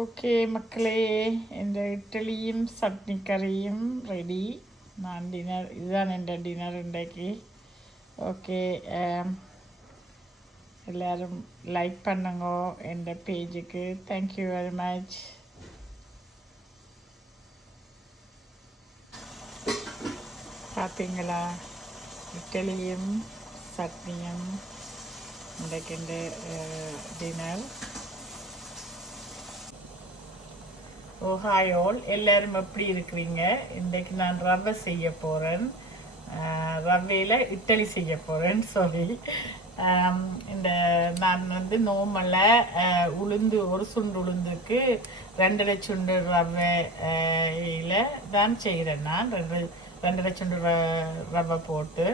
Okay மக்களே, இந்த இட்லியும் சட்னி கறியும் ரெடி. நான் டின்னர் இதுதான் என் டின்னர் இன்றைக்கு. ஓகே, எல்லோரும் லைக் பண்ணுங்க என் பேஜுக்கு. Thank you very much. பார்த்தீங்களா, இட்லியும் சட்னியும் இன்றைக்கு இந்த டின்னர். ஓ ஹாய் ஆல், எல்லோரும் எப்படி இருக்கிறீங்க? இன்றைக்கு நான் ரவை செய்ய போகிறேன். ரவையில் இட்லி செய்ய போகிறேன். சாரி, இந்த நான் நார்மலாக உளுந்து ஒரு சுண்டு உளுந்துக்கு 2.5 சுண்டு ரவையில் தான் செய்கிறேன். நான் 2.5 சுண்டு ரவை போட்டு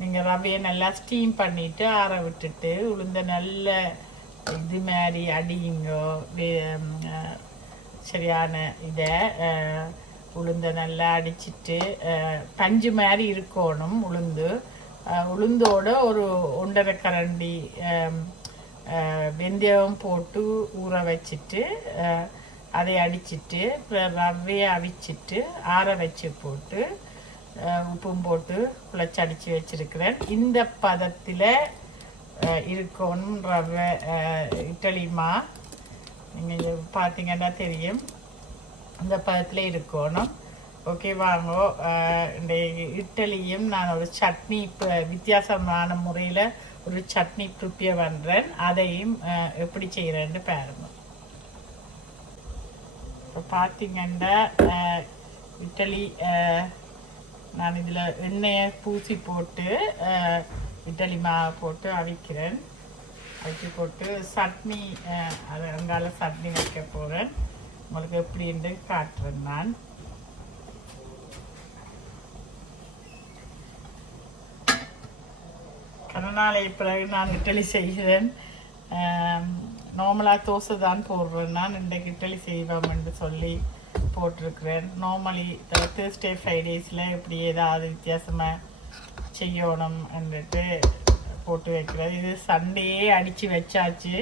நீங்கள் ரவையை நல்லா ஸ்டீம் பண்ணிவிட்டு ஆற விட்டுட்டு உளுந்த நல்ல இது மாதிரி அடியுங்கோ. சரியான இதை உளுந்தை நல்லா அடிச்சிட்டு பஞ்சு மாதிரி இருக்கணும். உளுந்தோட ஒரு 1.5 கரண்டி வெந்தயம் போட்டு ஊற வச்சுட்டு அதை அடிச்சிட்டு ரவையை அவிச்சிட்டு ஆற வச்சு போட்டு உப்பும் போட்டு குழச்சி அடித்து வச்சிருக்கிறேன். இந்த பதத்தில் இருக்கணும் ரவை இட்லிமா. நீங்கள் பார்த்தீங்கன்னா தெரியும், இந்த பதத்தில் இருக்கணும். ஓகே, வாங்க. இந்த இட்லியும் நான் ஒரு சட்னி இப்போ வித்தியாசமான முறையில் ஒரு சட்னி ப்ரிப்பேர் பண்ணுறேன். அதையும் எப்படி செய்கிறேன்னு பாருங்க. இப்போ பார்த்தீங்கன்னா இட்லி நான் இதில் எண்ணெயை பூசி போட்டு இட்லி மாவை போட்டு அவிக்கிறேன். வச்சு போட்டு சட்னி அது அங்கால சட்னி வைக்க போகிறேன். உங்களுக்கு எப்படின்னு காட்டுறேன். நான் கனநாளை பிறகு நான் இட்லி செய்கிறேன். நார்மலாக தோசை தான் போடுறேன். நான் இன்றைக்கு இட்லி செய்வோம் என்று சொல்லி போட்டிருக்கிறேன். நார்மலி தேர்ஸ்டே ஃப்ரைடேஸில் இப்படி ஏதாவது வித்தியாசமாக செய்யணும் என்றுட்டு போட்டு வைக்கிறது. இது சண்டையே அடித்து வச்சாச்சு.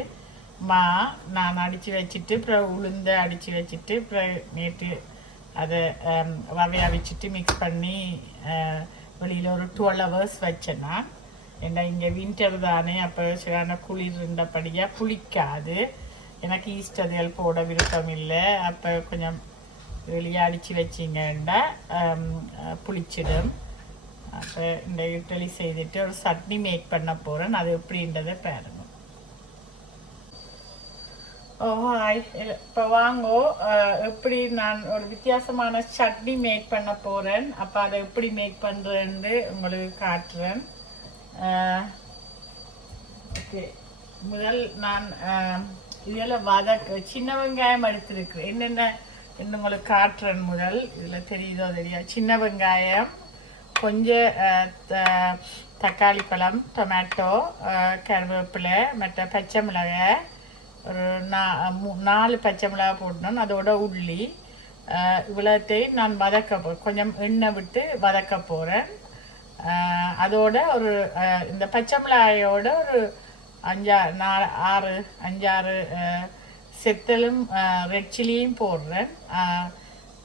நான் அடித்து வச்சுட்டு அப்புறம் உளுந்தை அடித்து வச்சுட்டு அப்புறம் நேற்று அதை ரவையை வச்சுட்டு மிக்ஸ் பண்ணி வெளியில் ஒரு 12 hours வச்சேன்னா. ஏன்னா இங்கே வின்டர் தானே, அப்போ சரியான குளிர் இருந்தபடியாக புளிக்காது. எனக்கு ஈஸ்டர்கள் போட விருப்பம் இல்லை. அப்போ கொஞ்சம் வெளியே அடித்து வச்சிங்கன்னா புளிச்சிடும். அப்போ இந்த இட்லி செய்துட்டு ஒரு சட்னி மேக் பண்ண போகிறேன். அது எப்படின்றதை பாருங்க. இப்போ வாங்கோ, எப்படி நான் ஒரு வித்தியாசமான சட்னி மேக் பண்ண போகிறேன். அப்போ அதை எப்படி மேக் பண்ணுறேன்னு உங்களுக்கு காட்டுறேன். ஓகே, முதல் நான் இதில் சின்ன வெங்காயம் எடுத்துருக்குறேன். என்னென்ன உங்களுக்கு காட்டுறேன். முதல் இதில் தெரியுதோ தெரியாது, சின்ன வெங்காயம், கொஞ்சம் தக்காளி பழம், டொமேட்டோ, கருவேப்பிலை, மற்ற பச்சை மிளகாய், ஒரு 4 பச்சை மிளகாய் போடணும். அதோட உள்ளி, இவ்வளோத்தையும் நான் கொஞ்சம் எண்ணெய் விட்டு வதக்க போகிறேன். அதோட ஒரு இந்த பச்சை மிளகாயோட ஒரு 5-6 செத்தலும் ரெட் சில்லியும் போடுறேன்.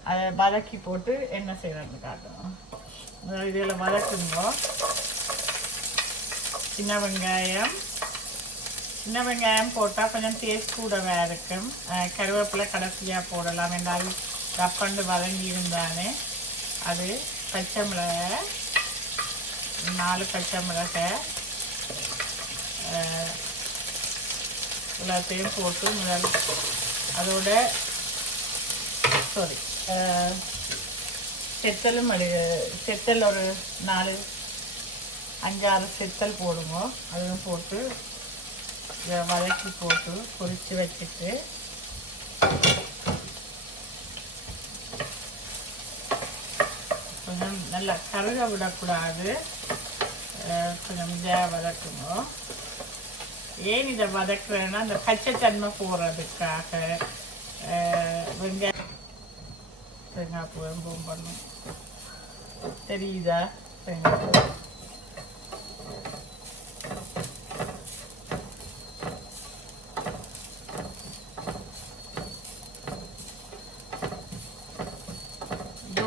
அதை வதக்கி போட்டு என்ன செய்யறேன்னு காட்டணும். இதில் வதக்குங்க. சின்ன வெங்காயம் போட்டால் கொஞ்சம் டேஸ்ட் கூடவே இருக்கும். கருவேப்பிலை கடைசியாக போடலாம். வெங்காயம் ரப்பண்டு வதங்கி இருந்தானே அது. பச்சை மிளகாய் 4 பச்சை மிளகாய் எல்லாத்தையும் போட்டு முதல் அதோட செத்தல் ஒரு 4-5-6 செத்தல் போடுங்க. அதுவும் போட்டு வதக்கி போட்டு பொரித்து வச்சுட்டு கொஞ்சம் நல்லா கருக விடக்கூடாது. கொஞ்சம் இதாக வதக்குங்க. ஏன் இதை வதக்குறேன்னா அந்த பச்சைத்தன்மை போடுறதுக்காக. வெங்காயம் பூவும் பண்ணும் தெரியுதா? வெங்காயம்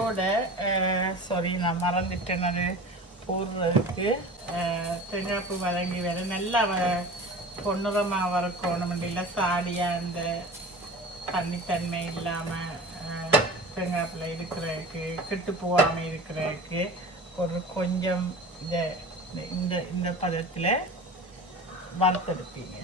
இதோட சாரி நான் மறந்துட்டேன் அது போடுறதுக்கு தேங்காய் பூ வதங்கி வேற நல்லா பொன்னிறமாக வறுக்கணும் இல்லை சாடியாக அந்த தண்ணித்தன்மை இல்லாமல் தேங்காய்ப்பில் இருக்கிறதுக்கு கெட்டு போகாமல் இருக்கிறதுக்கு ஒரு கொஞ்சம் இதை இந்த இந்த பதத்தில் வறுத்தெடுப்பீங்க.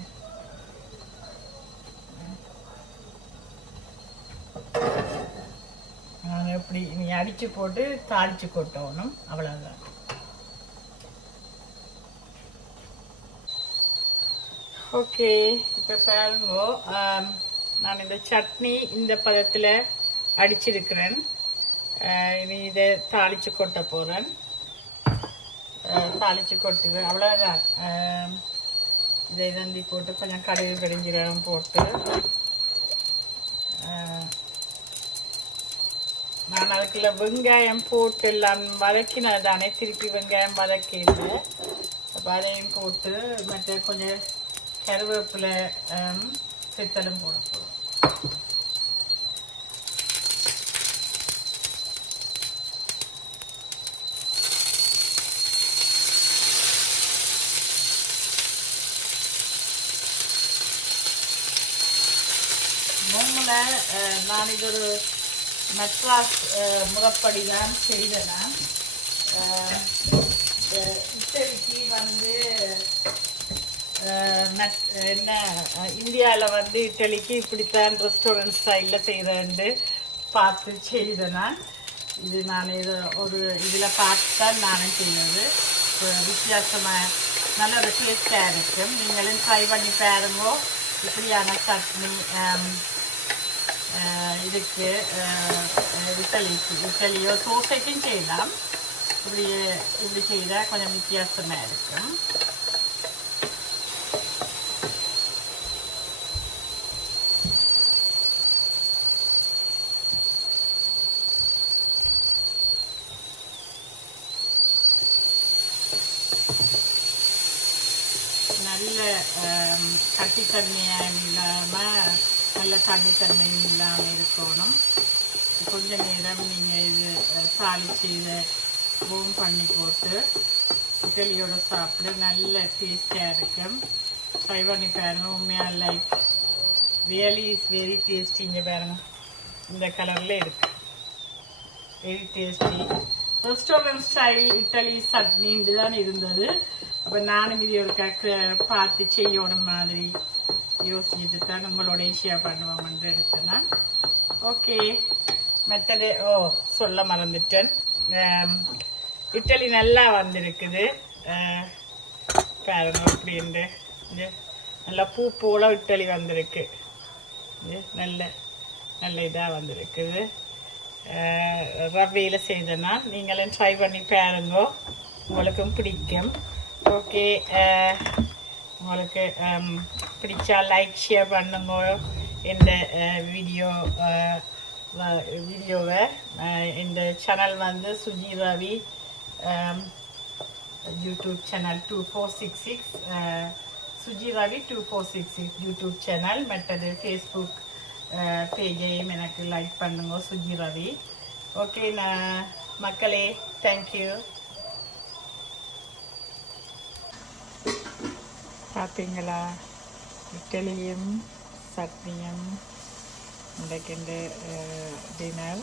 எப்படி நீ அடித்து போட்டு தாளித்து கொட்டணும், அவ்வளோதான். ஓகே, இப்போ பாருங்க, நான் இந்த சட்னி இந்த பதத்தில் அடிச்சிருக்கிறேன். இனி இதை தாளித்து கொட்ட போகிறேன். தாளித்து கொட்டுவேன், அவ்வளோதான். இதை தந்தி போட்டு கொஞ்சம் கடுகு கடிஞ்சிரம் போட்டு நான் அதுக்குள்ள வெங்காயம் போட்டு எல்லாம் வதக்கினது தானே, திருப்பி வெங்காயம் வதக்கிஇல்லை. அப்போ அதையும் போட்டு மற்ற கொஞ்சம் கருவேப்பிலை சித்தலும் போட போகிறோம். நான் இது ஒரு மெட்ராஸ் முறைப்படி தான் செய்தேன். இட்டலிக்கு வந்து என்ன இந்தியாவில் வந்து இட்டலிக்கு இப்படித்தான் ரெஸ்டாரண்ட் ஸ்டைலில் செய்கிறேன்னு பார்த்து செய்தேன். இது நான் இது ஒரு இதில் பார்த்து தான் நானும் செய்வது. வித்தியாசமாக நல்ல ஒரு டேஸ்டாக இருக்கும். நீங்களும் ட்ரை பண்ணி பாருங்கோ. இப்படியான சட்னி இதுக்கு இட்டலியோ தோசைக்கும் செய்யலாம். இப்படி செய்தால் கொஞ்சம் வித்தியாசமாக இருக்கும். நல்ல கட்டித்தன்மையாக இல்லாமல் நல்ல தண்ணித்தன்மையும் இல்லாமல் இருக்கணும். கொஞ்சம் நேரம் நீங்கள் இது தாளித்து இதை போம் பண்ணி போட்டு இட்லியோடு சாப்பிட நல்ல டேஸ்டாக இருக்கும். ட்ரை பண்ணி பாருங்க. உண்மையாக like really is very tasty. இங்கே பாருங்க, இந்த கலரில் இருக்குது, very tasty. Restaurant style idli சட்னின்னு தான் இருந்தது. அப்போ நானும் இது ஒரு பார்த்து செய்யணும் மாதிரி யோசிச்சுட்டு தான் உங்களோட ஷேர் பண்ணுவோம்னு எடுத்தேன் நான். ஓகே, மெத்தடு சொல்ல மறந்துட்டேன். இட்டலி நல்லா வந்திருக்குது பாருங்க. அப்படின்ட்டு நல்லா பூ போல இட்டலி வந்திருக்கு. நல்ல நல்ல இதாக வந்திருக்குது. ரவையில் செய்தேன்னா நீங்களும் ட்ரை பண்ணி பாருங்க, உங்களுக்கும் பிடிக்கும். ஓகே, உங்களுக்கு பிடிச்சா லைக் ஷேர் பண்ணுங்க. இந்த வீடியோவை இந்த சேனல் வந்து Suji Ravi YouTube channel 2466 Suji Ravi 2466 YouTube channel. மற்றது ஃபேஸ்புக் பேஜையும் எனக்கு லைக் பண்ணுங்க, சுஜி ரவி. ஓகே மக்களே, தேங்க்யூ. பார்த்தீங்களா, இட்லியும் சட்னியும் இன்றைக்கு டின்னர்.